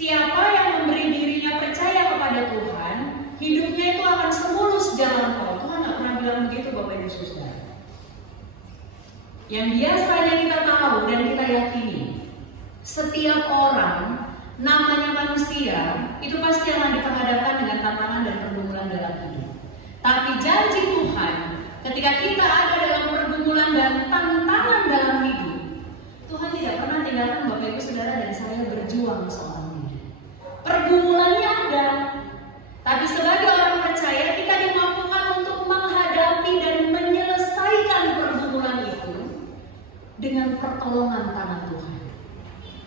Siapa yang memberi dirinya percaya kepada Tuhan, hidupnya itu akan semulus jalan tol. Tuhan nggak pernah bilang begitu, Bapak Ibu Saudara. Yang biasanya kita tahu dan kita yakini, setiap orang, namanya manusia, itu pasti akan diperhadapkan dengan tantangan dan pergumulan dalam hidup. Tapi janji Tuhan, ketika kita ada dalam pergumulan dan tantangan dalam hidup, Tuhan tidak pernah tinggalkan Bapak Ibu Saudara dan saya berjuang seorang diri. Pergumulannya ada, tapi sebagai orang percaya kita dimampukan untuk menghadapi dan menyelesaikan pergumulan itu dengan pertolongan tangan Tuhan.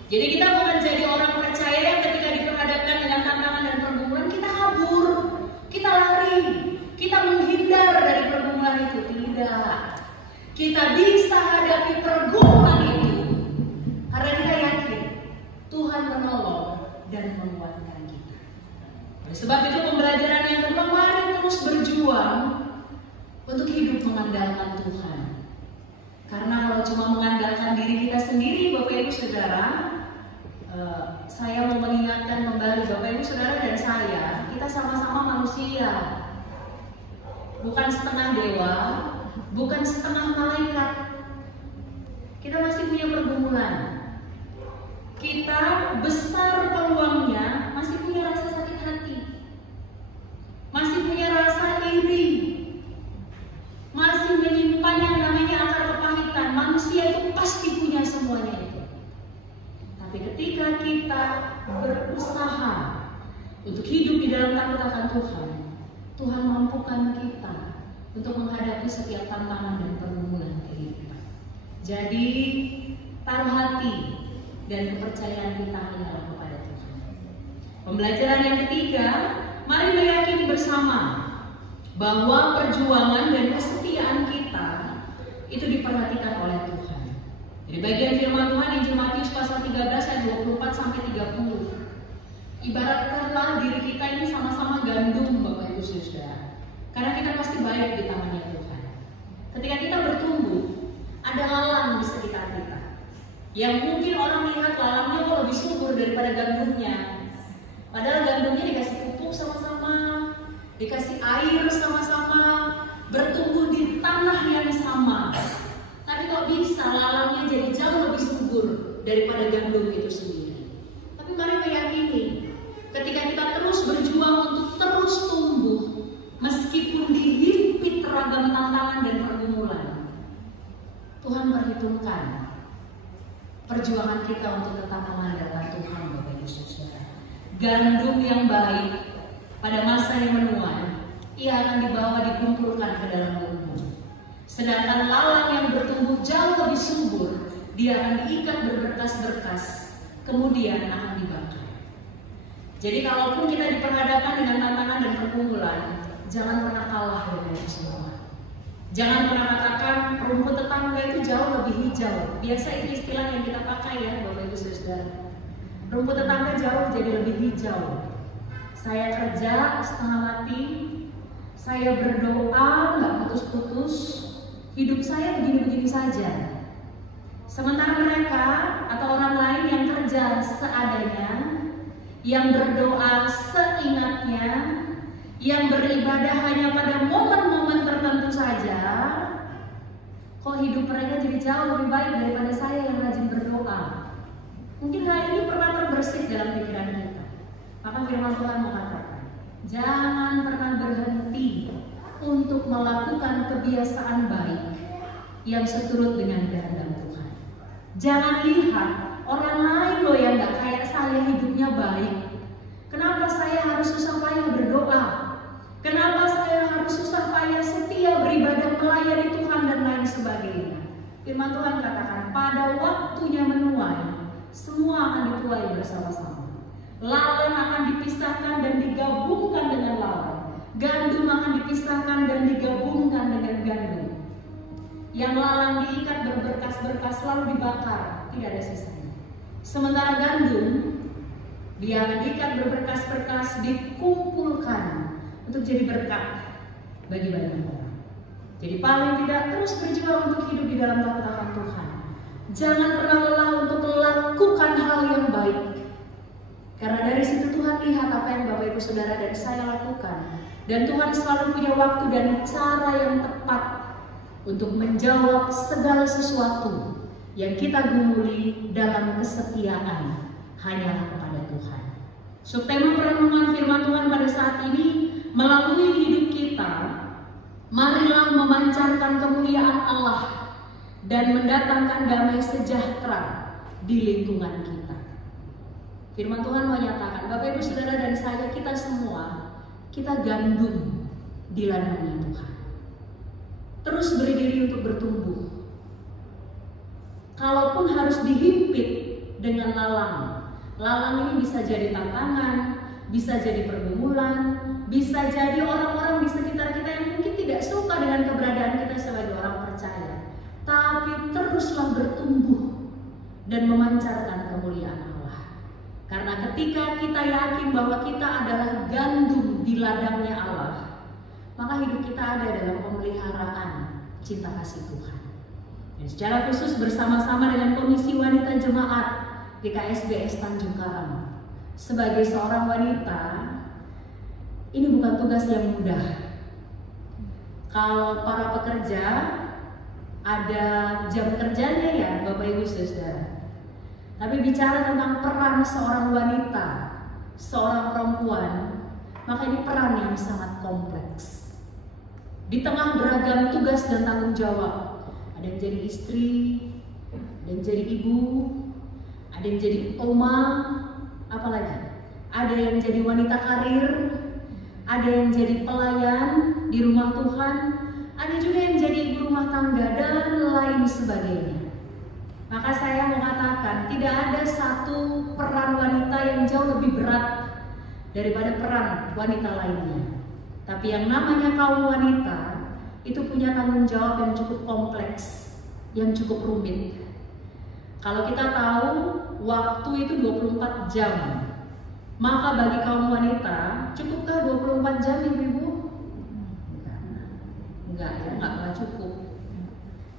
Jadi kita bukan jadi orang percaya yang ketika diperhadapkan dengan tantangan dan pergumulan kita kabur, kita lari, kita menghindar dari pergumulan itu. Tidak. Kita bisa hadapi pergumulan itu karena kita yakin Tuhan menolong dan menguatkan kita. Oleh sebab itu pembelajaran yang kedua, mari terus berjuang untuk hidup mengandalkan Tuhan. Karena kalau cuma mengandalkan diri kita sendiri, Bapak Ibu Saudara, saya mau mengingatkan kembali Bapak Ibu Saudara dan saya, kita sama-sama manusia. Bukan setengah dewa, bukan setengah malaikat. Kita masih punya pergumulan. Kita besar peluangnya masih punya rasa sakit hati, masih punya rasa iri, masih menyimpan yang namanya akar kepahitan. Manusia itu pasti punya semuanya itu. Tapi ketika kita berusaha untuk hidup di dalam takut akan Tuhan, Tuhan mampukan kita untuk menghadapi setiap tantangan dan pergumulan kehidupan. Jadi taruh hati dan kepercayaan kita hanyalah kepada Tuhan. Pembelajaran yang ketiga, mari meyakini bersama bahwa perjuangan dan kesetiaan kita itu diperhatikan oleh Tuhan. Di bagian firman Tuhan Injil Matius pasal 13 ayat 24 sampai 30. Ibaratkanlah diri kita ini sama-sama gandum, Bapak Ibu Saudara. Karena kita pasti baik di tangannya Tuhan. Ketika kita bertumbuh, ada lalang di sekitar kita. Yang mungkin orang lihat lalangnya kok lebih subur daripada gandumnya. Padahal gandumnya dikasih pupuk sama-sama, dikasih air sama-sama, bertumbuh di tanah yang sama. Tapi kok bisa lalangnya jadi jauh lebih subur daripada gandum itu sendiri. Tapi mari meyakini, ketika kita terus berjuang untuk terus tumbuh, meskipun dihimpit ragam tantangan dan pergumulan, Tuhan perhitungkan perjuangan kita untuk tetap mengandalkan Tuhan, Bapak Ibu Saudara. Gandum yang baik pada masa yang menuai, ia akan dibawa dikumpulkan ke dalam lumbung. Sedangkan lalang yang bertumbuh jauh lebih subur, dia akan diikat berberkas-berkas, kemudian akan dibakar. Jadi kalaupun kita diperhadapkan dengan tantangan dan pergumulan, jangan pernah kalah dengan itu semua. Jangan pernah katakan rumput tetangga itu jauh lebih hijau. Biasa itu istilah yang kita pakai ya, Bapak Ibu Saudara. Rumput tetangga jauh jadi lebih hijau. Saya kerja setengah mati, saya berdoa nggak putus-putus, hidup saya begini-begini saja. Sementara mereka atau orang lain yang kerja seadanya, yang berdoa seingatnya, yang beribadah hanya pada momen-momen tertentu saja, kok hidup mereka jadi jauh lebih baik daripada saya yang rajin berdoa. Mungkin hal ini pernah terbersit dalam pikiran kita. Maka firman Tuhan mengatakan, jangan pernah berhenti untuk melakukan kebiasaan baik yang seturut dengan kehendak Tuhan. Jangan lihat orang lain loh yang gak kayak saya hidupnya baik. Kenapa saya harus susah payah berdoa? Kenapa saya harus susah payah setia beribadah melayani Tuhan dan lain sebagainya? Firman Tuhan katakan, pada waktunya menuai, semua akan dituai bersama-sama. Lalang akan dipisahkan dan digabungkan dengan lalang. Gandum akan dipisahkan dan digabungkan dengan gandum. Yang lalang diikat berberkas-berkas lalu dibakar, tidak ada sisanya. Sementara gandum, dia akan diikat berberkas-berkas, dikumpulkan untuk jadi berkat bagi banyak orang. Jadi paling tidak terus berjuang untuk hidup di dalam takut akan Tuhan. Jangan pernah lelah untuk melakukan hal yang baik. Karena dari situ Tuhan lihat apa yang Bapak Ibu Saudara dan saya lakukan. Dan Tuhan selalu punya waktu dan cara yang tepat untuk menjawab segala sesuatu yang kita gumuli dalam kesetiaan hanyalah kepada Tuhan. Subtema perenungan firman Tuhan pada saat ini, melalui hidup kita, marilah memancarkan kemuliaan Allah dan mendatangkan damai sejahtera di lingkungan kita. Firman Tuhan menyatakan, Bapak Ibu Saudara dan saya, kita semua, kita gandum di ladangnya Tuhan. Terus beri diri untuk bertumbuh. Kalaupun harus dihimpit dengan lalang, lalang ini bisa jadi tantangan, bisa jadi pergumulan, bisa jadi orang-orang di sekitar kita yang mungkin tidak suka dengan keberadaan kita sebagai orang percaya. Tapi teruslah bertumbuh dan memancarkan kemuliaan Allah. Karena ketika kita yakin bahwa kita adalah gandum di ladangnya Allah, maka hidup kita ada dalam pemeliharaan cinta kasih Tuhan. Dan secara khusus bersama-sama dengan Komisi Wanita Jemaat di KSBS Tanjung Karang, sebagai seorang wanita, ini bukan tugas yang mudah. Kalau para pekerja ada jam kerjanya ya Bapak Ibu Saudara. Tapi bicara tentang peran seorang wanita, seorang perempuan, maka ini peran yang sangat kompleks. Di tengah beragam tugas dan tanggung jawab, ada yang jadi istri, ada yang jadi ibu, ada yang jadi oma, apalagi ada yang jadi wanita karir, ada yang jadi pelayan di rumah Tuhan, ada juga yang jadi ibu rumah tangga dan lain sebagainya. Maka saya mau katakan, tidak ada satu peran wanita yang jauh lebih berat daripada peran wanita lainnya. Tapi yang namanya kaum wanita itu punya tanggung jawab yang cukup kompleks, yang cukup rumit. Kalau kita tahu waktu itu 24 jam, maka bagi kaum wanita cukupkah 24 jam Ibu-ibu? Enggak ya, enggak cukup.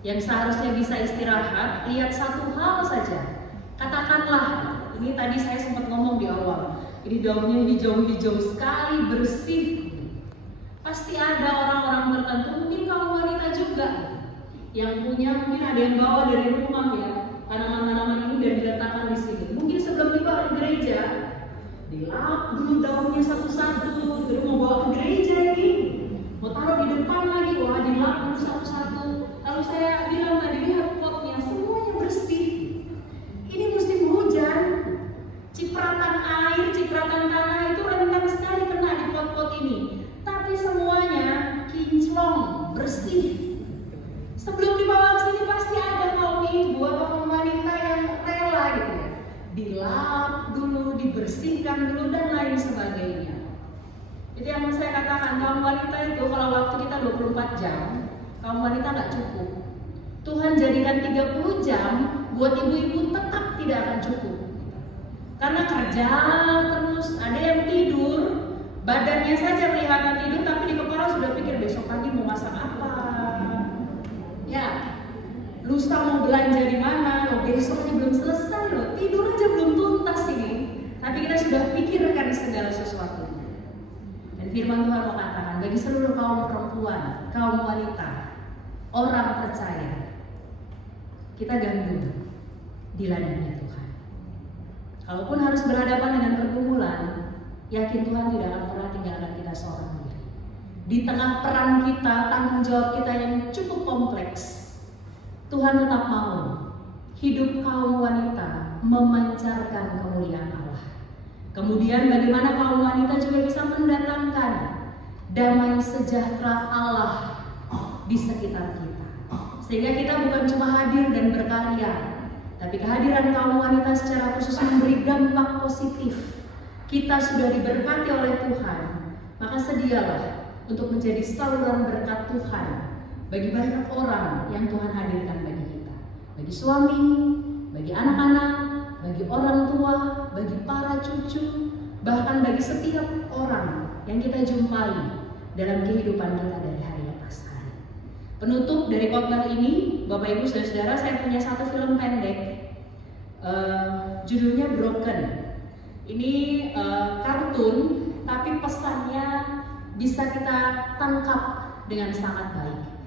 Yang seharusnya bisa istirahat, lihat satu hal saja. Katakanlah, ini tadi saya sempat ngomong di awal, ini daunnya hijau-hijau sekali, bersih. Pasti ada orang-orang tertentu, mungkin kaum wanita juga, yang punya, mungkin ada yang bawa dari rumah ya, tanaman-tanaman ini dan diletakkan di sini. Mungkin sebelum dibawa ke gereja, dilap dulu daunnya satu-satu, terus mau bawa ke gereja ini, mau taruh di depan lagi, wah dilap dulu satu-satu. Lalu saya bilang tadi, lihat potnya, semuanya bersih. Ini musim hujan, cipratan air, cipratan tanah itu rentan sekali kena di pot-pot ini. Tapi semuanya kinclong, bersih. Sebelum dibawa ke sini pasti ada kaum ibu atau kaum wanita yang rela gitu ya. Dilap dulu, dibersihkan dulu dan lain sebagainya. Jadi yang saya katakan, kaum wanita itu kalau waktu kita 24 jam, kaum wanita nggak cukup. Tuhan jadikan 30 jam buat ibu-ibu tetap tidak akan cukup. Karena kerja terus, ada yang tidur, badannya saja kelihatan tidur, tapi di kepala sudah pikir besok pagi mau masak apa. Ya, lusa mau belanja di mana, loh besoknya belum selesai loh, tidur aja belum tuntas ini. Tapi kita sudah pikirkan segala sesuatu. Dan firman Tuhan mengatakan, bagi seluruh kaum perempuan, kaum wanita, orang percaya, kita gandum di ladangnya Tuhan. Kalaupun harus berhadapan dengan pergumulan, yakin Tuhan tidak akan pernah tinggalkan kita seorang diri. Di tengah peran kita, tanggung jawab kita yang cukup kompleks, Tuhan tetap mau hidup kaum wanita memancarkan kemuliaan Allah. Kemudian bagaimana kaum wanita juga bisa mendatangkan damai sejahtera Allah di sekitar kita. Sehingga kita bukan cuma hadir dan berkarya, tapi kehadiran kaum wanita secara khusus memberi dampak positif. Kita sudah diberkati oleh Tuhan, maka sedialah untuk menjadi saluran berkat Tuhan bagi banyak orang yang Tuhan hadirkan bagi kita. Bagi suami, bagi anak-anak, bagi orang tua, bagi para cucu, bahkan bagi setiap orang yang kita jumpai dalam kehidupan kita dari hari lepas hari. Penutup dari khotbah ini, Bapak Ibu Saudara-saudara, saya punya satu film pendek, judulnya Broken. Ini kartun, tapi pesannya bisa kita tangkap dengan sangat baik.